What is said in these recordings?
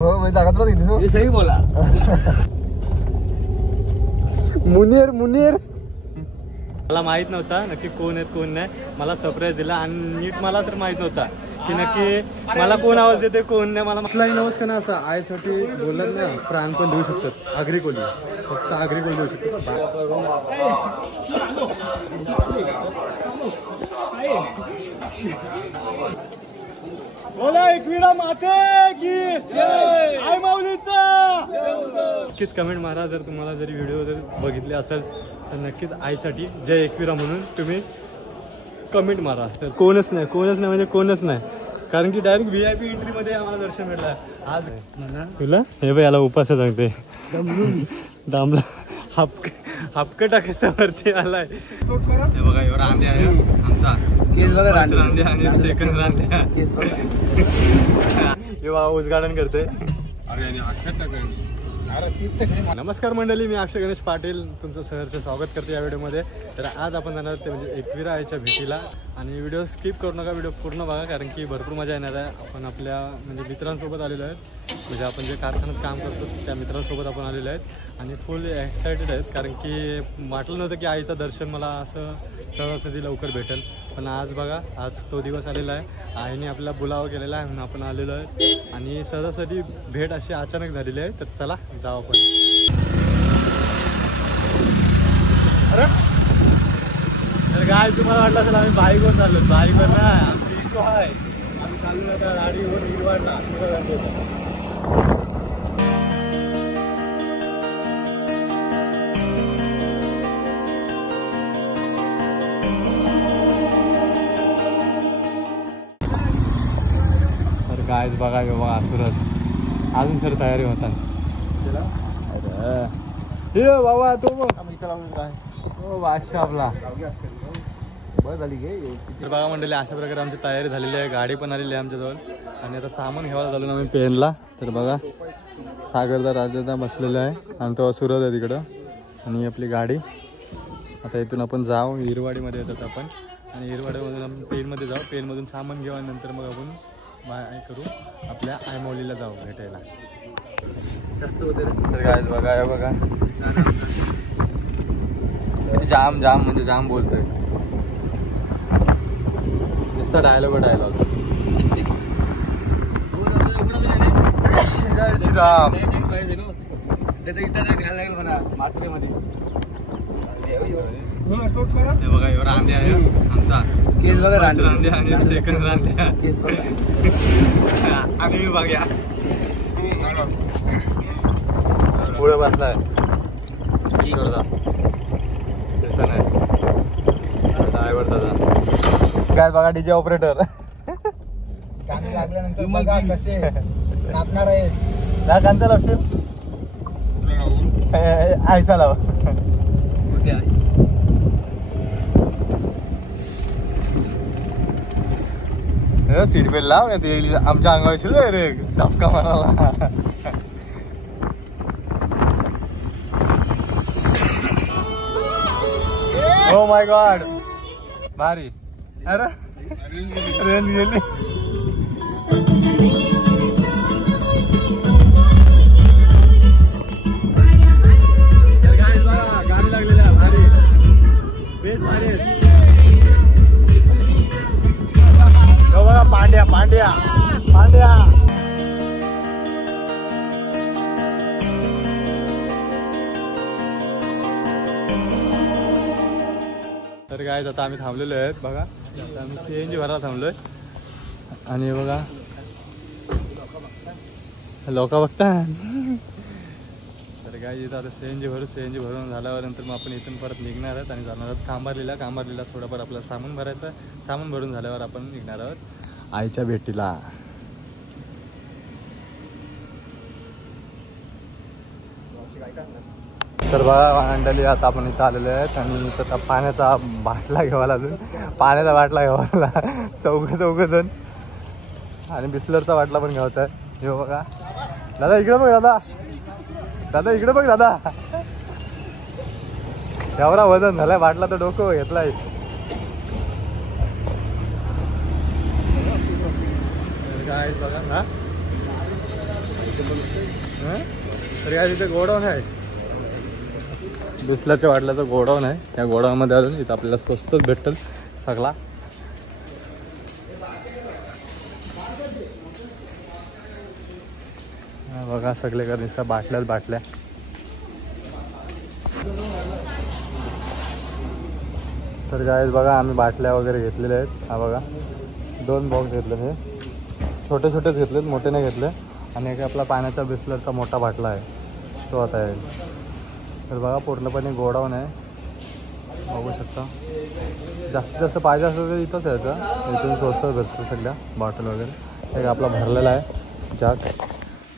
हो जागा तुला सही बोला. मुनीर मुनीर मला माहित नव्हता नक्की कोण आहेत कोण नाही. मला सरप्राईज दिला आणि नीट मला तर माहित नव्हता की नक्की मला कोण आवाज देते कोण नाही. मला कुठलाही नवस का ना असं आईसाठी बोलत ना प्राण पण देऊ शकतात. आगरी कोली फक्त आगरी कोली देऊ शकतात. बोला एकविरा माते की आई माऊलीचा. नक्कीच कमेंट मारा जर तुम्हाला जरी व्हिडिओ जर बघितले असेल तर नक्कीच आईसाठी जय एकविरा म्हणून तुम्ही कमेंट मारा. तर कोणच नाही म्हणजे कोणच नाही. कारण की डायरेक्ट VIP एंट्री मध्ये आम्हाला दर्शन भेटलं आज. तुला हे बघ याला उपास सांगते दामला हापकं टाकायचा वरती आलाय. हे बघा एवढा रांदे आहे आमचा. केस बघा रांदे आणि सेकंड रांदे. हे बघा उद्घाटन करते. नमस्कार मंडळी, मी अक्षय गणेश पाटील तुमचं सहर्ष स्वागत करते या व्हिडिओमध्ये. तर आज आपण जाणार ते म्हणजे एकविरा आईच्या भेटीला. आणि व्हिडिओ स्किप करू नका, व्हिडिओ पूर्ण बघा कारण की भरपूर मजा येणार आहे. आपण आपल्या म्हणजे मित्रांसोबत आलेलो आहेत. म्हणजे आपण जे कारखान्यात काम करतो त्या मित्रांसोबत आपण आलेलो आहेत आणि फुल एक्सायटेड आहेत. कारण की वाटलं नव्हतं की आईचं दर्शन मला असं सहजासहजी लवकर भेटेल. पण आज बघा आज तो दिवस आलेला आहे. आईने आपला बोलावा केलेला आहे म्हणून आपण आलेलो आहे आणि सहजासहजी भेट अशी अचानक झालेली आहे. तर चला जाऊ आपण. तर काय तुम्हाला वाटलं असेल आम्ही बाईकवर चाललो. बाईकवर ना आमची इको आहे. आम्ही चाललो होता गाडीवर हिरवाडला. तर काय बघा बाबा असुरच अजून सर तयारी होतात. अरे बाबा तो काय बादशाह आपला. बस झाली गे. तर बघा मंडळी अशा प्रकारे आमची तयारी झालेली आहे. गाडी पण आलेली आहे आमच्याजवळ आणि आता सामान घ्यायला झालो ना आम्ही पेनला. तर बघा सागरदा राजादा बसलेला आहे आणि तो सुरत आहे तिकडं आणि आपली गाडी. आता इथून आपण जाऊ हिरवाडीमध्ये येतात आपण आणि हिरवाडीमधून आपण पेनमध्ये जाऊ. पेनमधून सामान घेऊ आणि नंतर मग आपण बाय करू आपल्या आयमौलीला जाऊ भेटायला. जास्त होते तर काय बघा हे बघा जाम जाम म्हणजे जाम बोलतोय. नुसता डायलॉग जय श्रीराम. मात्रेमध्ये हे बघा एवढा रांदे आहे आमचा. केस बघा रांदे आणि सेकंड रांदे. केस बघा आणि बघा पुढे बसलाय तसं नाही ड्रायव्हर दादा. काय बघा डीजे ऑपरेटर. गाणी लागल्यानंतर बघा कसे नाचणार आहे. ना कांचा लावशील आयचा लाव. सीट बेल्ट लाव आमच्या अंगावर रे धपका मारायला. ओ माय गॉड भारी. अरे रेंज गेली. गाडी लागलेली आहे भारी बेस भारी. बघा पांड्या पांड्या पांड्या. तर काय आता आम्ही थांबलेलो आहेत बघा. आता आम्ही CNG भरायला थांबलोय आणि बघा लोक बघतात. तर काय इथं आता CNG भरून झाल्यावर नंतर मग आपण इथून परत निघणार आहोत आणि जाणार आहोत कांबारलीला थोडंफार आपलं सामान भरायचं. सामान भरून झाल्यावर आपण निघणार आहोत आईच्या भेटीला. तर बघा मंडळी आता आपण इथं आलेलो आहेत आणि इथं पाण्याचा बाटला घ्यावा अजून पाण्याचा बाटला घ्यावा चौघ जण आणि बिस्लरचा बाटला पण घ्यायचा आहे. हे बघा दादा इकडे बघ दादा इकडे बघ दादा. एवढा वजन झालाय बाटला तर डोकं घेतलाय. काय बघा ना तर काय तिथे गोडाऊन आहे, बिस्लरच्या वाटल्याचं गोडाऊन आहे. त्या गोडाऊनमध्ये आलो इथं आपल्याला स्वस्तच भेटेल सगळा. बघा सगळे नुसत्या बाटल्याच बाटल्या. तर गाईज बघा आम्ही बाटल्या वगैरे घेतलेल्या आहेत. हा बघा 2 बॉक्स घेतले, हे छोटे छोटेच घेतलेत, मोठे नाही घेतले. आणि एक आपला पाण्याचा बिस्लरचा मोठा बाटला आहे, तो आता येईल. तर बघा पूर्णपणे गोडाऊन आहे, बघू शकता. जास्तीत जास्त पाहिजे असं तर इथंच यायचं, इथून स्वस्त भेटतो सगळ्या बॉटल वगैरे. एक आपला भरलेला आहे जग.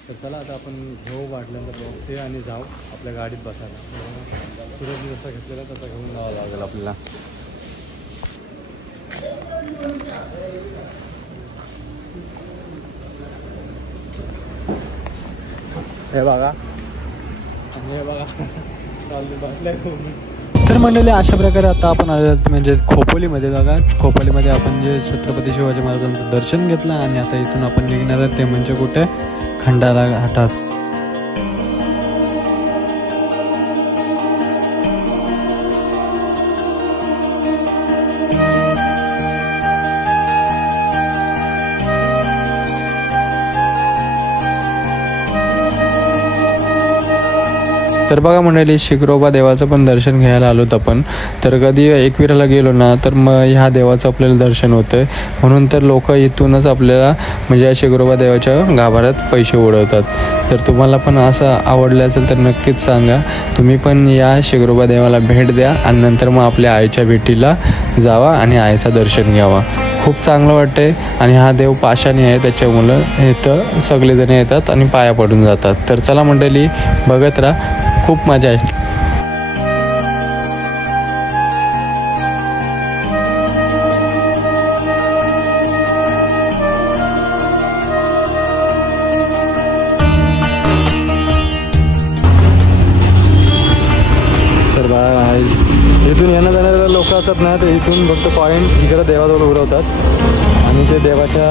तर चला आता आपण घेऊ बाटल्यांचा बॉक्स हे आणि जाऊ आपल्या गाडीत बसायला. सूरजने जसा घेतलेला तसा घेऊन जावं लागेल आपल्याला. हे बघा आणि हे बघा बाटल्या. तर मंडळी अशा प्रकारे आता आपण म्हणजे खोपोलीमध्ये बघा, खोपोलीमध्ये आपण जे छत्रपती शिवाजी महाराजांचं दर्शन घेतलं आणि आता इथून आपण निघणार आहे ते म्हणजे कुठे, खंडाळा घाटात. तर बघा मंडळी शिखरोबा देवाचं पण दर्शन घ्यायला आलोत आपण. तर कधी एकविराला गेलो ना तर मग ह्या देवाचं आपल्याला दर्शन होतं. म्हणून तर लोक इथूनच आपल्याला म्हणजे या शिखरोबा देवाच्या गाभाऱ्यात पैसे उडवतात. तर तुम्हाला पण असं आवडलं असेल तर नक्कीच सांगा, तुम्ही पण या शिखरोबा देवाला भेट द्या आणि नंतर मग आपल्या आईच्या भेटीला जावा आणि आईचं दर्शन घ्यावा. खूप चांगलं वाटतंय. आणि हा देव पाशाणी आहे, त्याच्यामुळं इथं सगळेजण येतात आणि पाया पडून जातात. तर चला मंडळी बघत राहा, खूप मजा आहे. तर बघा इथून येणं जाणारे लोक असतात ना, ते इथून फक्त पॉईंट इकडे देवाजवळ उडवतात आणि ते देवाच्या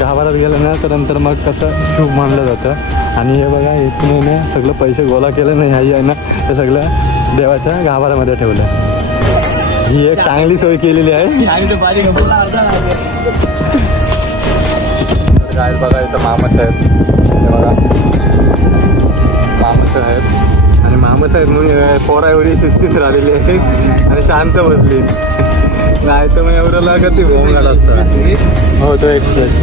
गाभाऱ्यात गेलं ना तर नंतर मग कसं शुभ मानलं जातं. आणि हे बघा इथून येणे सगळं पैसे गोळा केलं नाही ह्याही आहे ना, ते सगळं देवाच्या गाभाऱ्यामध्ये ठेवलं. ही एक चांगली सोय केलेली आहे. काय बघा इथं मामासाहेब, हे बघा मामासाहेब. आणि मामासाहेब म्हणून पोरा एवढी शिस्तीत राहिलेली आहे आणि शांत बसली, नाही तर मग एवढं कधी भोंगाड असतं. हो तो एक्सप्रेस.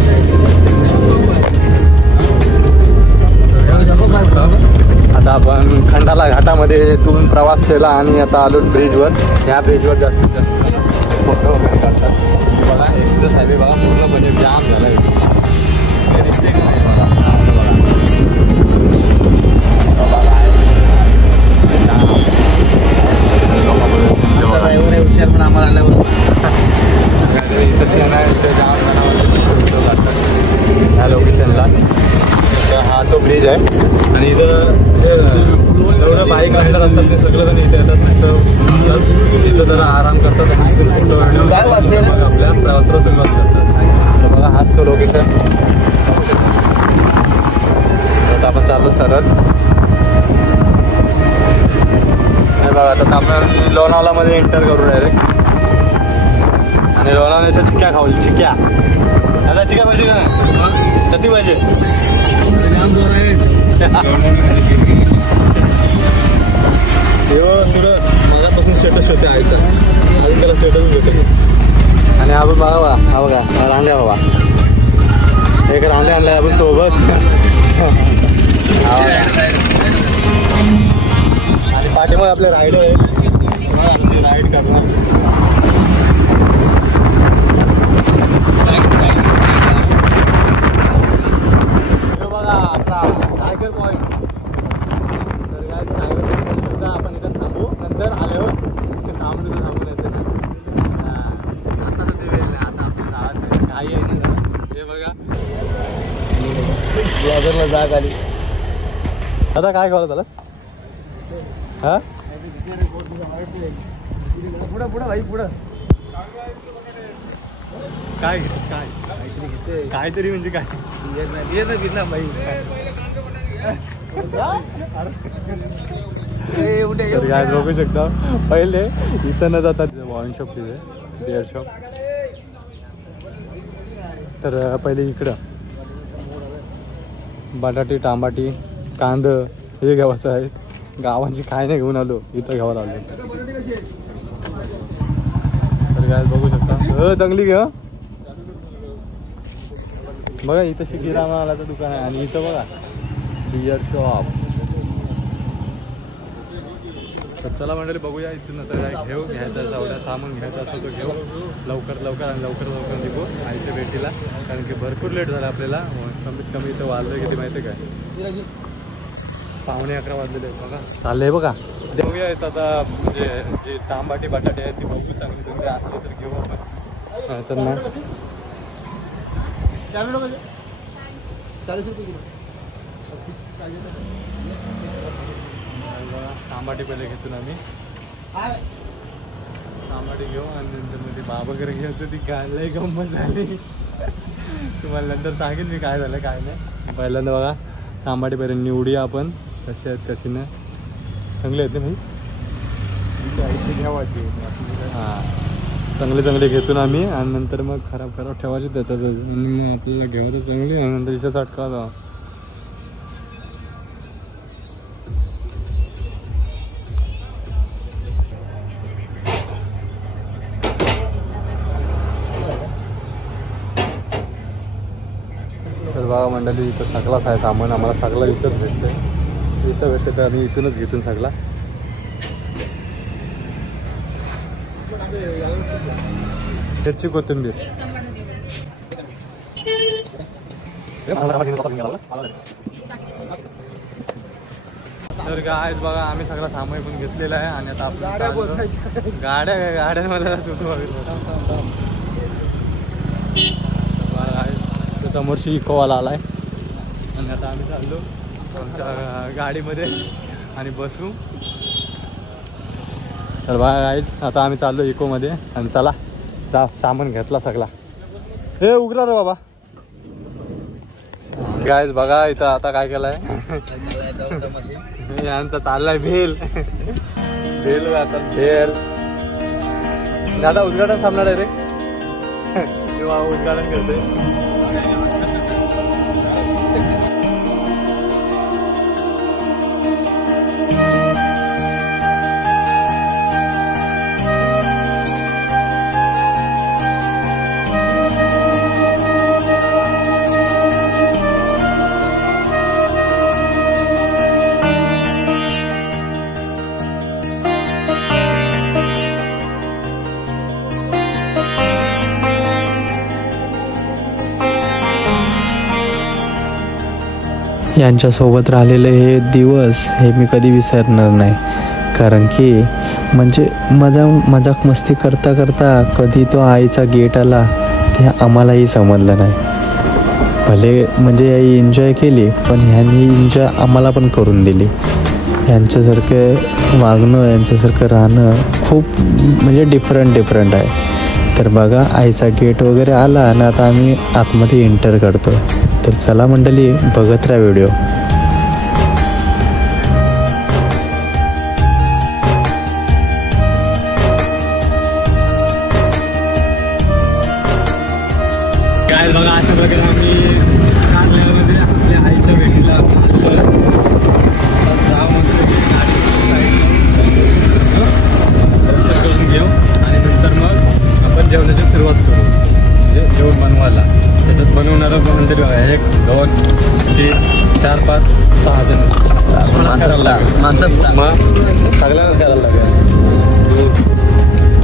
आता आपण खंडाळा घाटामध्ये इथून प्रवास केला आणि आता आलो ब्रिजवर. ह्या ब्रिजवर जास्तीत जास्त फोटो वगैरे काढतात. बघा एक्सप्रेस हायवे बघा पूर्णपणे जाम झाला आहे. हुशार पण आम्हाला आल्यावर इथं येणार इथे जाम फोटो काढतात ह्या लोकेशनला. हा तो ब्रिज आहे आणि इथं जेवढं बाईक अंतर असतात ते सगळं इथे येतात. इथं जरा आराम करतात आणि फोटो आपल्या प्रवासाला सुरुवात करतात. तर बघा हाच तो लोकेशन. आता आपण चाललो सरळ. हे बघा आता आपण लोणावळामध्ये एंटर करू डायरेक्ट. आणि लोणावळ्याच्या चिक्क्या खाऊ, चिक्क्या. आता चिक्क्या पाहिजे का कधी पाहिजे. सूरज माझ्यापासून स्टेटस होते आहे तर अजून त्याला स्टेटस भेटेल. आणि आपण बघा हा बघा रांड्या बाबा, एक रांडे आणलाय आपण सोबत. आणि पाठीमागे आपले रायडर आहे, राईड करणार. Tiger point. तर काय टायगर पॉईंट सुद्धा आपण इथं थांबू, नंतर आल्यावर इथे थांबून येते ना. आता तर ते वेळ नाही, आता आपण जायचं आहे. काही आहे नाही हे बघा ब्लॉगरला जाग आली. आता काय खावलं त्याला हा पुढं पुढं भाई पुढं काय घेतेस काय काहीतरी म्हणजे काय ये ना भाई तर काय बघू शकता पहिले इथं न जातात वाईन शॉप तिथे बिअर शॉप. तर पहिले इकडं बटाटी टांबाटी कांद हे घ्यायचं आहे. गावाची काय नाही घेऊन आलो इथं घ्यावं आलो. तर काय बघू शकता चांगली घ्या बघा. इथं किराणाचं दुकान आहे आणि इथं बघा बिअर शॉप. तर चला मंडळी बघूया इथून आता काय घ्यायचं एवढा सामान घ्यायचं असं तो घेऊ लवकर आणि लवकर निघू आईच्या भेटीला. कारण की भरपूर लेट झाला आपल्याला. कमीत कमी इथं वाजलं किती माहिती काय 11:15 वाजलेले बघा. चाललंय बघा. देऊया येत आता म्हणजे जे तांबाटी बटाटे आहेत ती बघू चांगली तुम्ही असले तर घेऊ आपण. तर ना तांबाटी पहिले घेतो आम्ही. तांबाटी घेऊ आणि नंतर मध्ये बाब वगैरे घेतो. ती काय लई गंमत झाली तुम्हाला नंतर सांगेन मी काय झालं काय नाही. पहिल्यांदा बघा तांबाटी पहिले निवडूया आपण कसे आहेत कशी नाही. चांगले आहेत ना भाई घ्यावायची. हां चांगले घेतो आम्ही आणि नंतर मग खराब ठेवायचे त्याच्यात आपल्याला घ्यायचं चांगली आणि नंतर तिच्या चटका जावा. तर बघा मंडळी इथं सगळाच आहे सामान. आम्हाला सगळा इथंच भेटतंय. इथं भेटतं तर आम्ही इथूनच घेतून सगळा. मिरची कोथिंबीर तर काय बघा आम्ही सगळा सामान पण घेतलेला आहे आणि आता आपण गाड्या मला सुटू समोरशी इकोवाला आलाय आणि आता आम्ही चाललो आमच्या गाडीमध्ये आणि बसू. तर बघा आता आम्ही चाललो इकोमध्ये आणि चला सामान घेतला सगळा. हे उघडा रे बाबा. गायज बघा इथं आता काय केलंय यांचा चाललाय भेल आता भेल. दादा उद्घाटन थांबणार आहे रे. उद्घाटन करते. यांच्यासोबत राहिलेले हे दिवस हे मी कधी विसरणार नाही. कारण की म्हणजे मजाक मस्ती करता कधी तो आईचा गेट आला ते आम्हालाही समजलं नाही. भले म्हणजे आई एन्जॉय केली पण ह्यांनी एन्जॉय आम्हाला पण करून दिली. यांच्यासारखं वागणं यांच्यासारखं राहणं खूप म्हणजे डिफरंट आहे. तर बघा आईचा गेट वगैरे आला आणि आता आम्ही आतमध्ये एंटर करतो. तर चला मंडळी बघत राहा व्हिडिओ. काय बघा अशा प्रकारे आम्ही कारल्यामध्ये आपल्या आईच्या भेटीला करून घेऊ आणि नंतर मग आपण जेवणाची सुरुवात करू. म्हणजे जेवण बनवायला त्याच्यात बनवणारं म्हणजे बघा 1 2 3 4 5 6 जण माणसं मग सगळ्यांना करायला लागेल.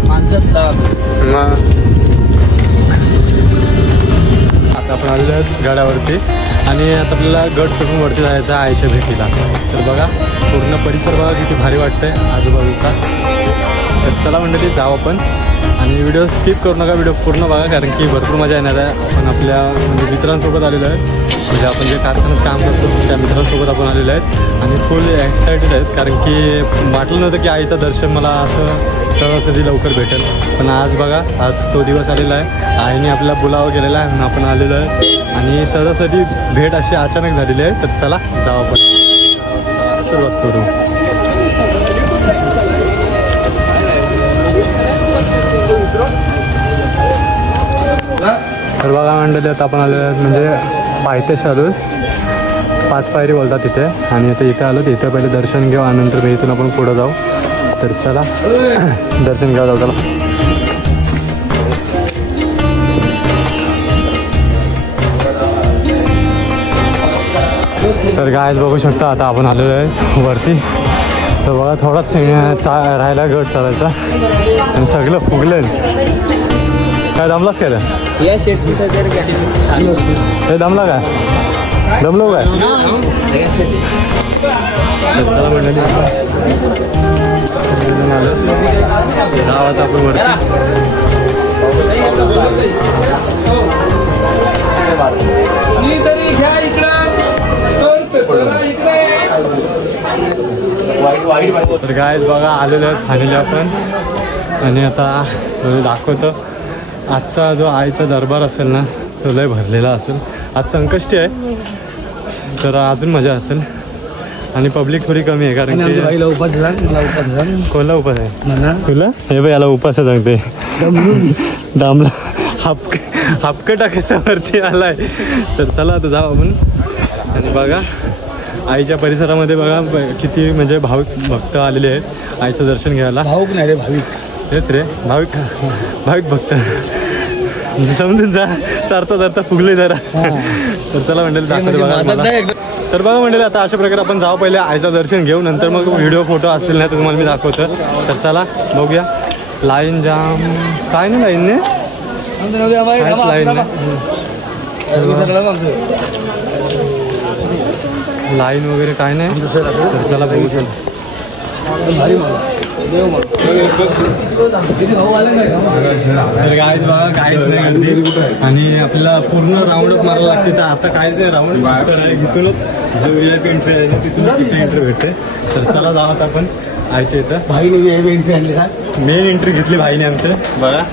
माणसंच मग आता आपण आलेलो आहेत गाड्यावरती आणि आता आपल्याला गड चढून वरती जायचं आहे आईच्या भेटीला. तर बघा पूर्ण परिसर बघा किती भारी वाटतंय आजूबाजूचा. तर चला मंडळी जाऊ आपण आणि व्हिडिओ स्किप करू नका. व्हिडिओ पूर्ण बघा कारण की भरपूर मजा येणार आहे. आपण आपल्या म्हणजे मित्रांसोबत आलेलो आहे. म्हणजे आपण जे कारखान्यात काम करतो त्या मित्रांसोबत आपण आलेले आहेत आणि फुल एक्सायटेड आहेत, कारण की वाटलं नव्हतं की आईचं दर्शन मला असं सहजासहजी लवकर भेटेल. पण आज बघा, आज तो दिवस आलेला आहे. आईने आपल्याला बोलावं गेलेला आहे म्हणून आपण आलेलो आहे आणि सहजासहजी भेट अशी अचानक झालेली आहे. तर चला जाऊ आपण सुरुवात करू. तर बघा मंडळी, आता आपण आलो म्हणजे पायथ्याशी आलो. 5 पायरी बोलतात तिथे आणि आता इथे आलो. इथे पहिले दर्शन घेऊ आणि नंतर इथून आपण पुढं जाऊ. तर चला दर्शन घ्यावं जाऊ. चला तर गायच बघू शकता आता आपण आलेलो आहे वरती. तर बघा थोडा राहायला गट चालायचा आणि सगळं फुगलं. काय दमलाच काय या शेती हे दमला काय दमलो काय चला मंडळी गावात आपण वरती. तर गाय बघा आलेले आहेत फायनली आपण. आणि आता दाखवतो आजचा जो आईचा दरबार असेल ना तो लय भरलेला असेल. आज संकष्टी आहे तर अजून मजा असेल आणि पब्लिक थोडी कमी आहे, कारण की बाईला उपास झाला, मला उपास झाला. कोणला उपास आहे मला तुला? हे बाई याला उपास सांगते दामला हापक टाकायचा वरती आलाय. तर चला आता जाऊ आपण. आणि बघा आईच्या परिसरामध्ये बघा किती म्हणजे भाविक भक्त आलेले आहेत आईचं दर्शन घ्यायला. भाऊक नाही रे, भाविक. तेच रे, भाविक भक्त समजून जा. चारता फुगले जरा. तर चला मंडळी दाखवते बघा. तर बघा मंडळी आता अशा प्रकारे आपण जाऊ पहिले आईचं दर्शन घेऊ, नंतर मग व्हिडिओ फोटो असतील ना तर तुम्हाला मी दाखवतो. तर चला बघूया. लाईन जाम काय नाही लाईनने लाईन वगैरे काय नाही. तर चला बघू. तर गाईज बघा काहीच नाही गर्दी आणि आपल्याला पूर्ण राऊंड अप मारायला लागते. तर आता काहीच नाही राऊंड इथूनच जो VIP एंट्री आहे तिथूनच तिथे एंट्री भेटते. तर चला जावं आपण आईच्या इथं. भाईने एंट्री आणली का? मेन एंट्री घेतली भाईने आमचं. बघा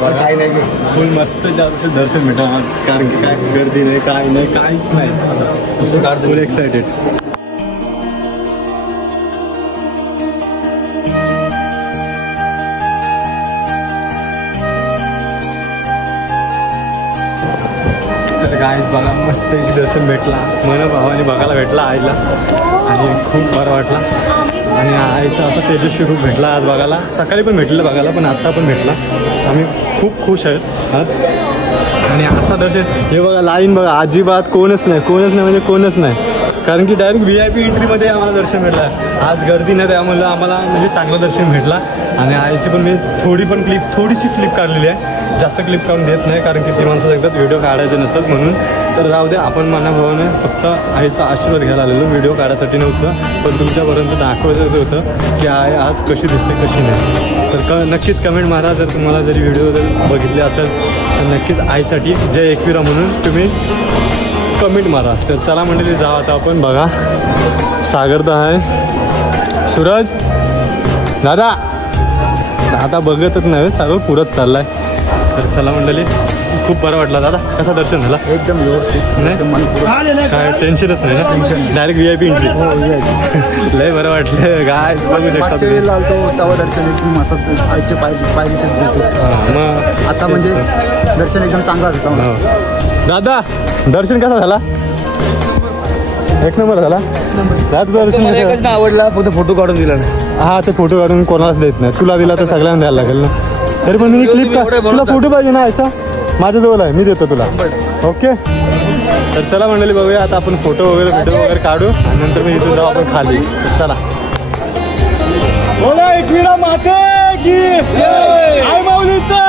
काय नाही फुल मस्त जास्त दर्शन भेटा आज, कारण की काय गर्दी नाही काय नाही काहीच नाही. फुल एक्सायटेड. तर गाईज बघा मस्त दर्शन भेटला, मनभावाने बघायला भेटला आईला आणि खूप बरं वाटला. आणि आईचा असा तेजस्वी खूप भेटला आज बघायला. सकाळी पण भेटलेलं बघायला पण आत्ता पण भेटला. आम्ही खूप खुश आहेत आज. आणि असा दर्शन हे बघा लाईन बघा अजिबात कोणच नाही म्हणजे कोणच नाही, कारण की डायरेक्ट VIP एंट्रीमध्ये आम्हाला दर्शन भेटलं. आज गर्दी नाही त्यामुळे आम्हाला म्हणजे चांगलं दर्शन भेटला. आणि आईची पण मी थोडीशी क्लिप काढलेली आहे, जास्त क्लिप काढून देत नाही कारण की ती माणसं सांगतात व्हिडिओ काढायचे नसतात म्हणून. तर जाऊ दे, आपण मनाभावाने फक्त आईचा आशीर्वाद घ्यायला आलेलो, व्हिडिओ काढायसाठी नव्हतं. पण तुमच्यापर्यंत दाखवायचं होतं की आई आज कशी दिसते कशी नाही. तर नक्कीच कमेंट मारा जर तुम्हाला जरी व्हिडिओ जर बघितले असेल तर नक्कीच आईसाठी जय एकविरा म्हणून तुम्ही कमेंट मारा. तर चला मंडळी जाऊ आता आपण. बघा सागर तर आहे, सूरज दादा आता बघतच नाही सागर पुरत चाललाय. तर चला मंडळी खूप बरं वाटलं. दादा कसं दर्शन झालं? एकदम व्यवस्थित नाही काय टेन्शनच नाही ना, डायरेक्ट VIP एंट्री. लय बरं वाटलं गाय बघू शकता तेव्हा दर्शन मग आता म्हणजे दर्शन एकदम चांगला होता. दादा दर्शन कसा झाला? एक नंबर झाला. दर्शन आवडला, फक्त फोटो काढून दिला नाही. हा ते फोटो काढून कोणालाच देत नाही, तुला दिला तर सगळ्यांना द्यायला लागेल ना. तरी पण मी क्लिप तुला फोटो पाहिजे ना याचा माझ्याजवळ आहे, मी देतो तुला. ओके तर चला मंडळी बघूया आता आपण फोटो वगैरे व्हिडिओ वगैरे काढू आणि नंतर मी इथून जाऊ आपण खाली. चला बोला एकविरा माते की आई माऊलीचा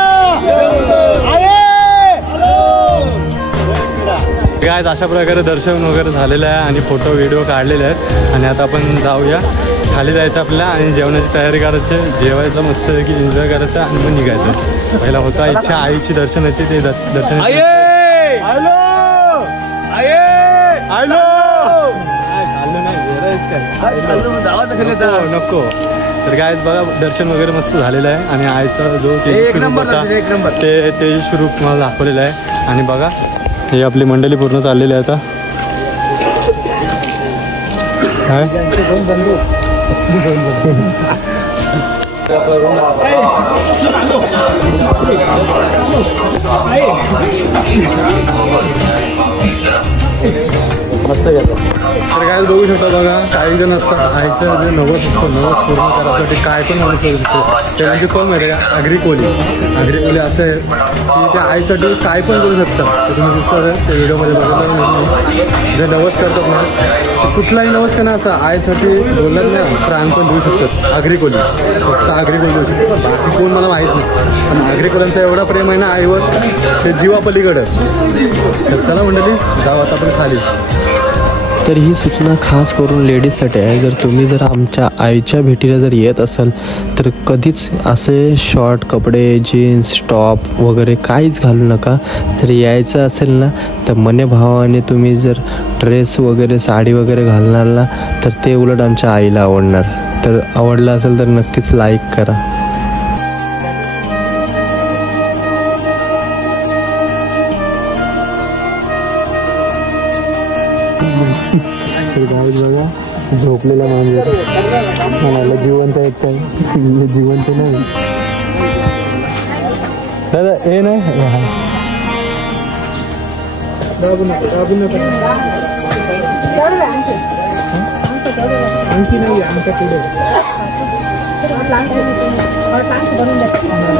गायज. अशा प्रकारे दर्शन वगैरे झालेलं आहे आणि फोटो व्हिडिओ काढलेले आहेत. आणि आता आपण जाऊया खाली जायचं आपल्याला आणि जेवणाची तयारी करायची, जेवायचं मस्त की एन्जॉय करायचं आणि मग निघायचं. पहिला होता इच्छा आईची दर्शनाची, ते दर्शन आलो नाही नको. तर काय बघा दर्शन वगैरे मस्त झालेलं आहे आणि आईचा जो तेजस्वी रूप तुम्हाला दाखवलेलं आहे. आणि बघा ही आपली मंडळी पूर्ण चाललेली आहे आता. काय मस्त घेतो. तर काय बघू शकता बघा काही जण असतात आईचं जे नवस असतो नवस पूर्ण करायसाठी काय पण नवस करू शकतो. ते म्हणजे कोण माहिती आहे का आग्रिकोली असं आहे की त्या आईसाठी काय पण करू शकतात. तर तुम्ही दिसतात ते व्हिडिओमध्ये बघितलं जे नवस करतात ना कुठलाही नवस का ना असं आईसाठी बोलत नाही प्राण पण देऊ शकतात. आग्रिकोली फक्त आग्रिकोली देऊ शकतात बाकी कोण मला माहीत नाही. पण आग्रिकोल्यांचा एवढा प्रेम आहे ना आईवर ते जीवापलीकडं. तर चला मंडळी जाऊ आता आपण खाली. तर ही सूचना खास करून लेडीजसाठी आहे. जर तुम्ही जर आमच्या आईच्या भेटीला जर येत असाल तर कधीच असे शॉर्ट कपडे जीन्स टॉप वगैरे काहीच घालू नका. जर यायचं असेल ना तर मनेभावाने तुम्ही जर ड्रेस वगैरे साडी वगैरे घालणार ना तर ते उलट आमच्या आईला आवडणार. तर आवडलं असेल तर नक्कीच लाईक करा. बघा झोपलेला मांजर म्हणाला जिवंत आहेत काय जिवंत नाही दादा हे नाही.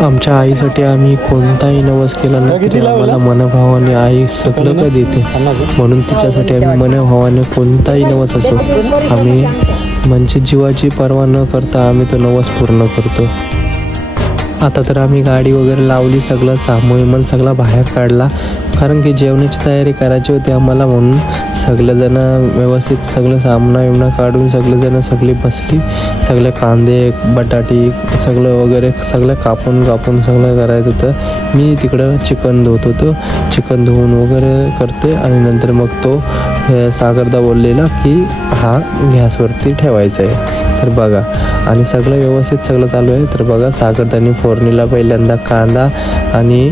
आमच्या आईसाठी आम्ही कोणताही नवस केला नाही तरी आम्हाला मनभावाने आई सगळं काय देते. म्हणून तिच्यासाठी आम्ही मनभावाने कोणताही नवस असो आम्ही म्हणजे जीवाची पर्वा न करता आम्ही तो नवस पूर्ण करतो. आता तर आम्ही गाडी वगैरे लावली सगळं सामान सगळा बाहेर काढला कारण की जेवणाची तयारी करायची होती आम्हाला. म्हणून सगळेजण व्यवस्थित सगळं सामना काढून सगळी बसली. सगळे कांदे बटाटी सगळं वगैरे सगळं कापून सगळं करायचं होतं. मी तिकडं चिकन धुवत होतो. चिकन धुवून वगैरे करते आणि नंतर मग तो सागरदा बोललेला की हा गॅसवरती ठेवायचा आहे. तर बघा आणि सगळं व्यवस्थित सगळं चालू आहे. तर बघा सागरदानी फोडणीला पहिल्यांदा कांदा आणि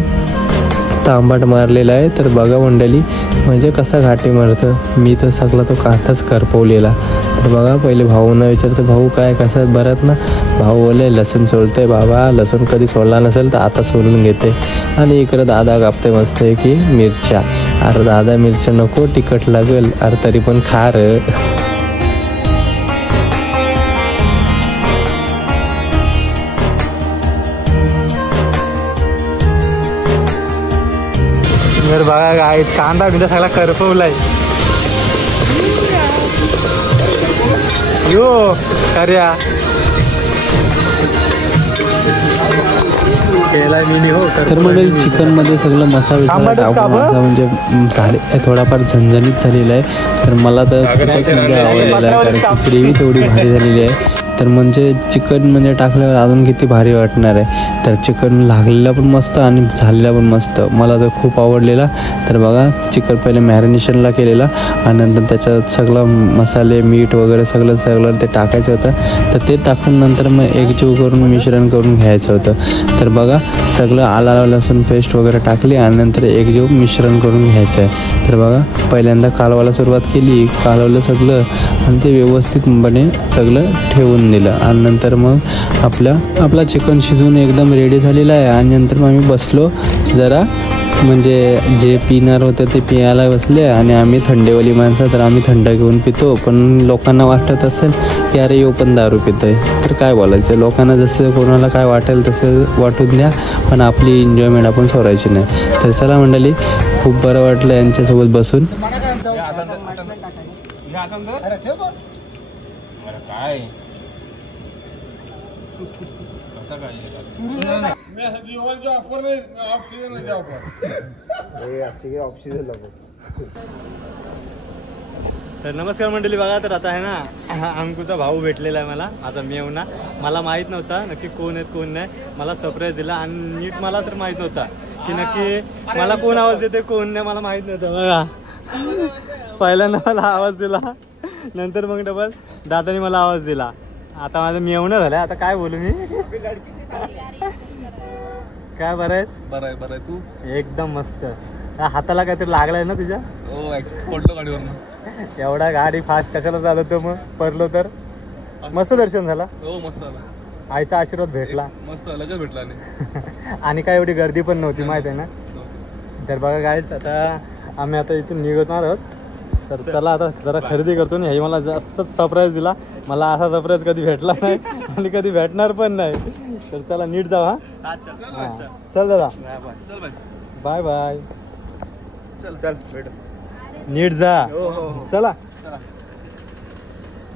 तांबट मारलेला आहे. तर बघा मंडळी म्हणजे कसा घाटी मारतं. मी तर सगळा तो कांदाच करपवलेला. तर बघा पहिले भाऊंना विचारतं भाऊ काय कसं बरत ना. भाऊ बोले लसूण सोलतंय बाबा लसूण कधी सोडला नसेल तर आता सोलून घेते. आणि इकडं दादा कापते मस्त आहे की मिरच्या. अरे दादा मिरच्या नको तिखट लागेल अरे तरी पण खार. बघा काय कांदा बिंदा सगळा करपवलाय. यो कार्या केलाय मी हो. तर म्हणजे चिकनमध्ये सगळं मसाला टाकून म्हणजे झाले थोडाफार झणझणीत झालेला आहे. तर मला तर खूपच म्हणजे आवडलेला आहे कारण की ग्रेव्ही तेवढी भारी झालेली आहे. तर म्हणजे चिकन म्हणजे टाकल्यावर अजून किती भारी वाटणार आहे. तर चिकन लागलेला पण मस्त आणि झालेला पण मस्त मला तर खूप आवडलेला. तर बघा चिकन पहिले मॅरिनेशनला केलेला आणि नंतर त्याच्यात सगळं मसाले मीठ वगैरे सगळं ते टाकायचं होतं. तर ते टाकून नंतर मग एकजीव करून मिश्रण करून घ्यायचं होतं. तर बघा सगळं आला लसूण पेस्ट वगैरे टाकली आणि नंतर एकजीव मिश्रण करून घ्यायचं आहे. तर बघा पहिल्यांदा कालवायला सुरुवात केली. कालवलं सगळं आणि ते व्यवस्थितपणे सगळं ठेवून दिलं आणि नंतर मग आपला चिकन शिजवून एकदम रेडी झालेला आहे. आणि नंतर मग आम्ही बसलो जरा म्हणजे जे पिणार होतं ते पियाला बसले. आणि आम्ही थंडेवाली माणसं तर आम्ही थंड घेऊन पितो. पण लोकांना वाटत असेल की अरे येऊ पण दारू पितोय. तर काय बोलायचं लोकांना जसं कोणाला काय वाटेल तसं वाटून द्या पण आपली एन्जॉयमेंट आपण सोडायची नाही. तर चला मंडळी खूप बरं वाटलं यांच्यासोबत बसून. तर नमस्कार मंडळी बघा तर आता आहे ना अंकुचा भाऊ भेटलेला आहे मला. आता मेवना मला माहित नव्हता नक्की कोण आहेत कोण नाही. मला सरप्राईज दिला आणि नीट मला तर माहित नव्हता की नक्की मला कोण आवाज देते कोण नाही मला माहित नव्हतं. बघा पहिल्यांदा मला आवाज दिला, नंतर मग डबल दादाने मला आवाज दिला. आता माझं मेवणं झालं, आता काय बोलू मी. काय बरं आहेस? बरं आहे तू? एकदम मस्त. हाताला काहीतरी लागलाय ना तुझ्या? हो पडलो गाडीवर. एवढा गाडी फास्ट कशाला चालवतो मग? पडलो तर? मस्त दर्शन झाला. हो मस्त आला. आईचा आशीर्वाद भेटला. मस्त लगेच भेटला नाही. आणि काय एवढी गर्दी पण नव्हती माहिती आहे ना. तर बघा गाईज, आता आम्ही आता इथून निघणार आहोत. तर चला आता जरा खरेदी करतो. नाही मला जास्तच सरप्राईज दिला. मला असा सरप्राईज कधी भेटला नाही आणि कधी भेटणार पण नाही. तर चला नीट जाऊ. हा चल दादा, बाय बाय. चल चल भेट. नीट जा. चला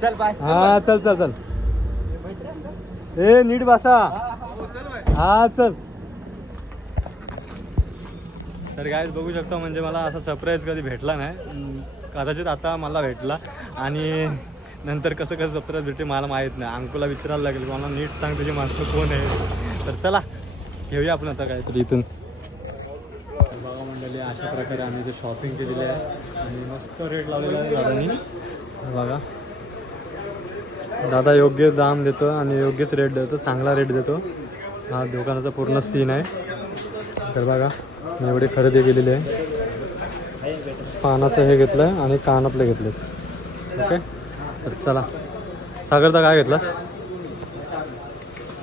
चल बाय. हा चल चल चल. ए नीट बसा. हा चल. तर गाईज बघू शकता, म्हणजे मला असा सरप्राईज कधी भेटला नाही. कदाचित आता मला भेटला आणि नंतर कसं कसं सरप्राईज भेटते मला माहीत नाही. अंकुला विचारायला लागेल, मला नीट सांग तुझी माणसं कोण आहे. तर चला घेऊया आपण आता काहीतरी इथून. बघा मंडळी, अशा प्रकारे आम्ही इथे शॉपिंग केलेली आहे आणि मस्त रेट लावलेला आहे दादानी. बघा दादा योग्य दाम देतो आणि योग्यच रेट देतो, चांगला रेट देतो. हा दुकानाचा पूर्ण सीन आहे. तर बघा मी एवढी खरेदी केलेली आहे. पानाचं हे घेतलं आहे आणि कानातले घेतले. ओके, तर चला. सागरचा काय घेतलास?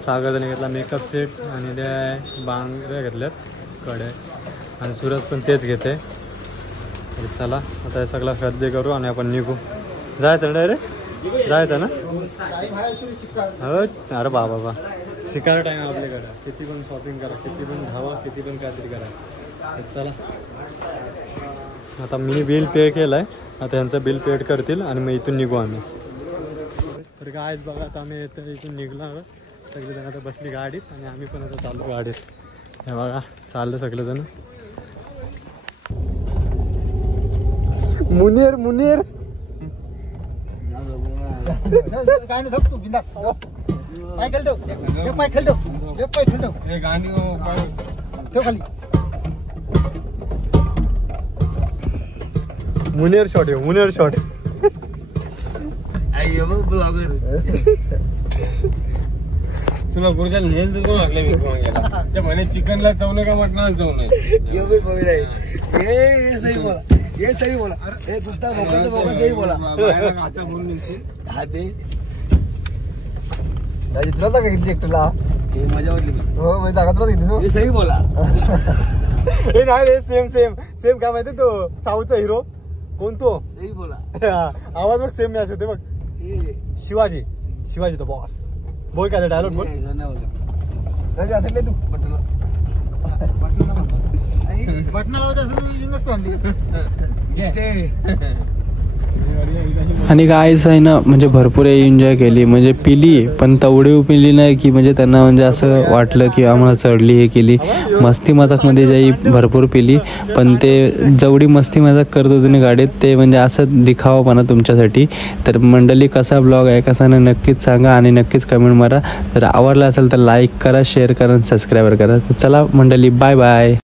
सागरने घेतला मेकअप सेट आणि ते बांगड्या घेतल्यात, कडे. आणि सूरज पण तेच घेते. तर चला आता हे सगळं खरेदी करू आणि आपण निघू. जायचं ना डायरेक्ट? जायचं ना? हो. अरे बाबा शिकायला टाईम आपल्याकडे. किती पण शॉपिंग करा, किती पण धावा, किती पण काहीतरी करा. तर चला आता मी बिल पे केलं आहे. आता यांचं बिल पेड करतील आणि मग इथून निघू आम्ही. तर काय बघा, आता आम्ही इथून निघणार. सगळेजण आता बसली गाडीत आणि आम्ही पण आता चाललो गाडीत. हे बघा चाललं सगळेजण. मुनीर मुनीर काय नाही धप तू बिंदास. पाय खाली ठेव. एक पाय खाली ठेव. एक पाय खाली ठेव. हे गाणी ठेव खाली. मुनीर शॉट आहे, मुनीर शॉट. तुला गुरजाला नेल तर कोण लागले मी कोण गेला त्या म्हणे चिकनला चव नाही का मटणाला चव नाही. ये सही बोला, ये सही बोला. अरे दुसरा बोलतो बाबा, सही बोला. आता बोलून हा ते तुला जागा घेतली एकटूला. हे मजा वाटली. हो मी जागा तुला घेतली. हे सही बोला. हे नाही सेम सेम सेम. काय माहिती तो साऊथचा हिरो कोण तो? सही बोला. आवाज बघ सेम मॅच होते बघ. शिवाजी, शिवाजी तो बॉस. बोल काय डायलॉग बोल. रजा असेल तू बटना लावायचं असेल नसतं आणली. आणि गाईस आहे ना, म्हणजे भरपूर एन्जॉय केली. म्हणजे पिली पण तेवढी पिली नाही की म्हणजे त्यांना म्हणजे असं वाटलं की आम्हाला चढली हे केली. मस्ती मजाकमध्ये जाई भरपूर पिली, पण ते जेवढी मस्ती मजाक करत होते ना गाडीत, ते म्हणजे असं दिखावापणा तुमच्यासाठी. तर मंडळी कसा ब्लॉग आहे कसा नाही नक्कीच सांगा आणि नक्कीच कमेंट मारा. जर आवडला असेल तर लाईक करा, शेअर करा, सबस्क्राईब करा. तर चला मंडळी, बाय बाय.